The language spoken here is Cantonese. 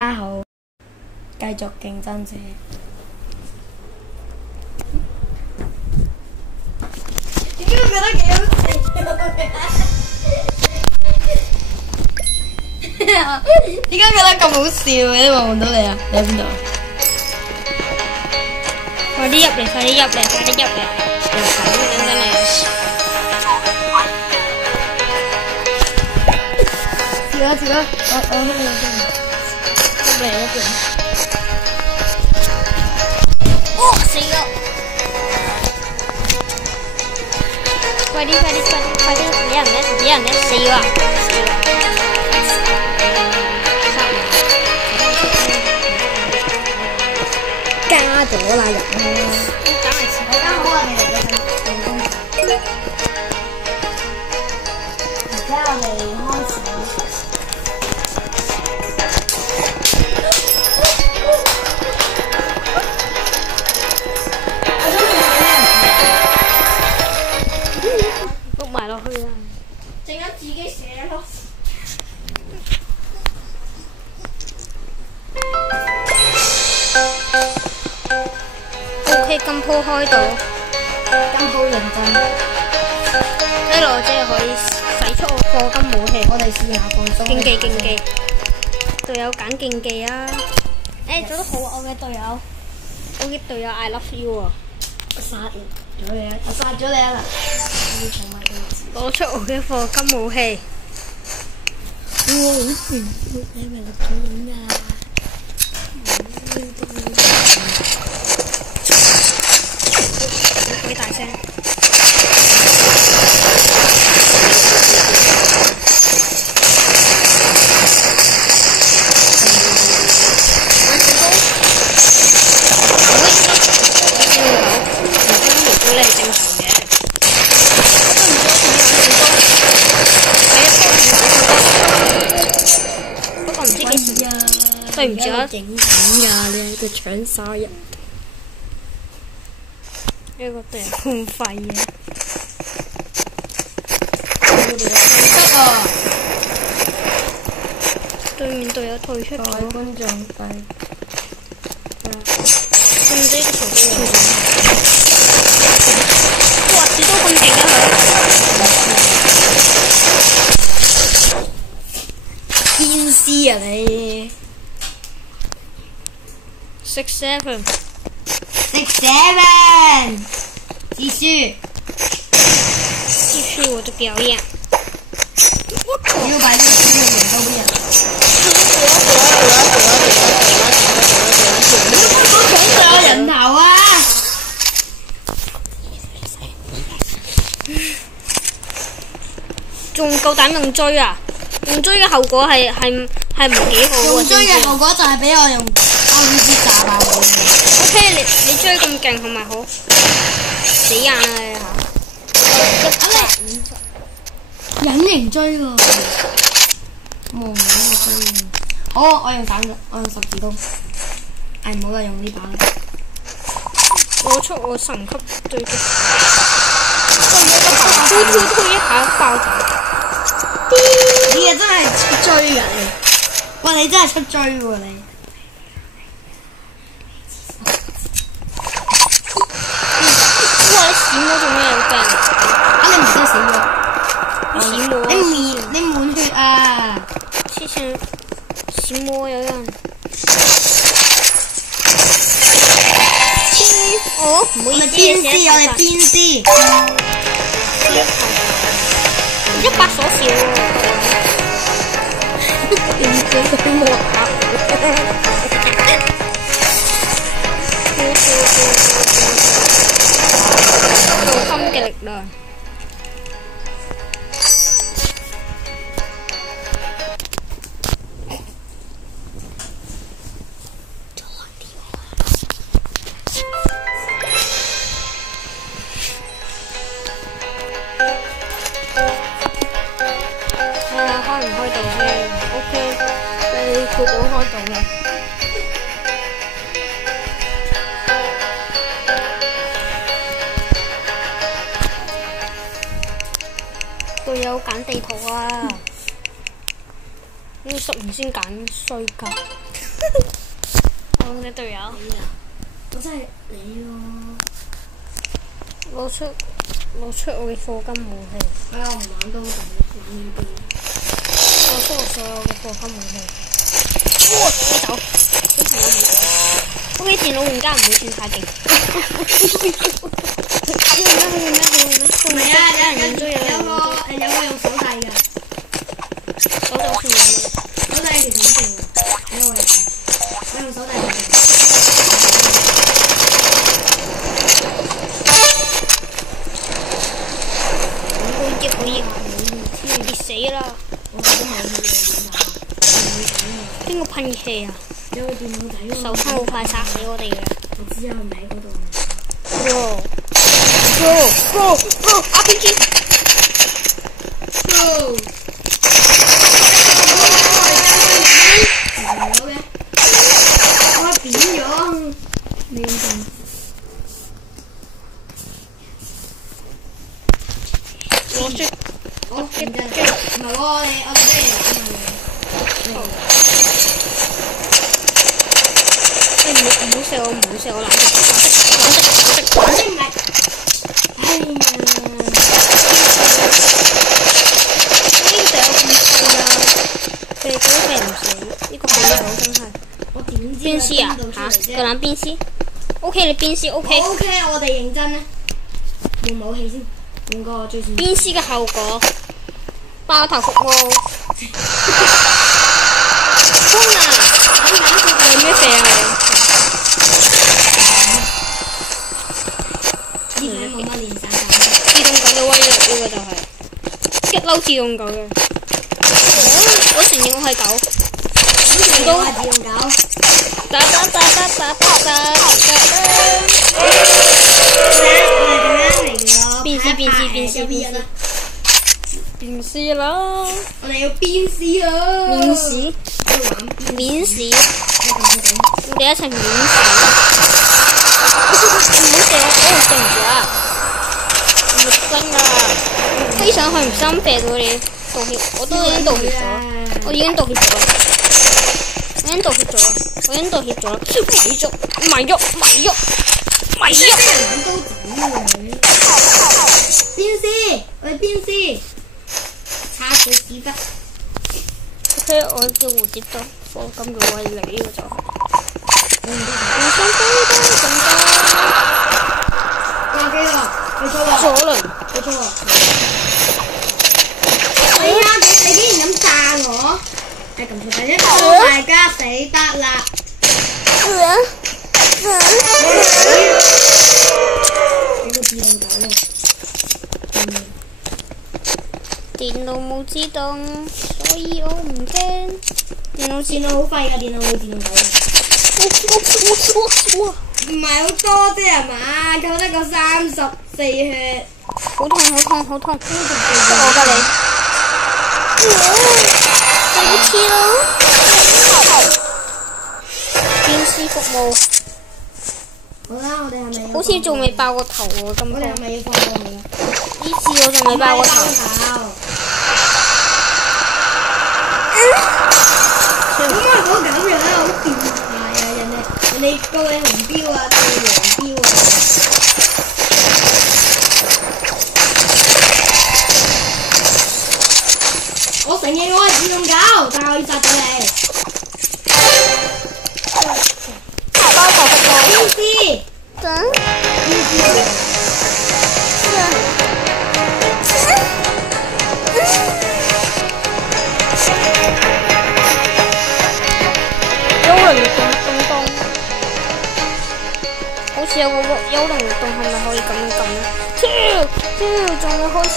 大家好，繼續競爭者。點解我覺得幾好笑？點解覺得咁好笑嘅？你望唔到你啊？你喺邊度？快啲入嚟！快啲入嚟！快啲入嚟！等等你。笑啦笑啦，我呢邊入嚟一邊。哦，死咗！快啲！有人咧死啊！加咗啦人。大家好啊，你嚟到成功。而家我哋開始。碌埋落去啊！陣間自己寫咯。OK， 今鋪開到，今鋪認真。呢度即係可以使出我課金武器。我哋試下放鬆。競技，隊友揀競技啊！做得好啊！我嘅隊友 I love you 啊！我殺咗你啊！我殺咗你啊！攞出我嘅課金武器。哇！好甜，你係咪錄咗影啊？幾大聲！對唔住啊！整緊㗎，你喺度搶晒人。呢個隊友咁廢嘅。對面隊友退出咗。各位觀眾，唔知呢個圖片哇！子都咁勁啊佢！邊師啊你？6-7，知書我的表演。你要把這個圖片演到不演？我搶人頭啊！仲夠膽用追啊！用追嘅後果係唔幾好喎。用追嘅後果就係俾我用AUG炸爆你。OK， 你追咁勁係咪好？死硬啊你嚇！隱形追喎，冇隱形追喎。好，我用散咗，我用十字刀。唔好啦，用呢把啦。攞出我神級追擊，突一下爆炸。你啊真係出追㗎你！哇，你真係出追喎你！哇！你閃我做咩好驚？啊！你唔知死咗？閃我！你滿血啊！黐線！閃我有人！哦，唔好意思，邊師我哋邊師。100鎖匙喎！點解佢冇下？鍍金嘅力量。開唔開到先 ？OK， 你估到開到嘅。隊友揀地圖啊！要10年先揀衰格。我嘅隊友我真係你喎。攞出我嘅課金武器，我唔玩都好玩呢啲。攞出我所有嘅課金武器。哇！你走，小朋友冇。O.K. 電腦玩家唔會算太勁。唔係啊，有個用手掣㗎。手掣好似冇咩。手掣其實好勁喎，睇我用手掣好勁。好熱，熱死啦！我都冇嘢，邊個噴熱氣啊？有個電腦仔喎。手槍好快殺死我哋嘅。我知啊，唔喺嗰度。Bro RPG。Go。有嘅。我扁咗。你咁勁。攞出。好，唔係喎，我哋咩嚟㗎嘛？唔好射我，唔好射我，冷靜。唔係，哎呀！呢個隊友咁廢啊！佢哋都射唔死，呢個隊友真係。我點知？邊師啊？嚇！個冷邊師 ？O.K. 你邊師 ？O.K. O.K. 我哋認真咧，換武器先，換個最先。邊師嘅後果，爆頭服務。衝啊！有咩射啊？呢個冇乜練晒。自動狗嘅威力呢個就係激嬲自動狗嘅。我承認我係狗。都係自動狗。打！變屍啦！我哋要變屍啊！面試，面試，我哋一齊面試。唔好射我，對唔住啊！唔真啊！飛上去唔心射到你，道歉，我都已經道歉咗，我已經道歉咗啦。咪喐！變屍，我哋變屍，插佢屎忽。O.K. 我叫蝴蝶刀，課金嘅威力呢個就係。掛機啦！你錯喎。左輪。你錯喎。哎呀！你竟然咁炸我！係咁錯，第一個大家死得啦！你個自動狗喎。電腦冇自動，所以我唔驚。電腦好廢㗎，電腦冇自動狗嘅。哇！唔係好多啫係嘛？夠得個34血。好痛！我隔離。第一次咯。電視服務。好啦，我哋係咪？好似仲未爆過頭喎，今我哋係咪要放過佢啊？呢次我仲未爆過頭。點解我咁樣好變態啊！人哋告你紅標啊，告你黃標啊！我承認我係自動狗，但係我要殺咗你。爆頭服務。邊師？幽靈動，好似有個幽靈動，係咪可以咁樣撳咧？跳，仲未開始。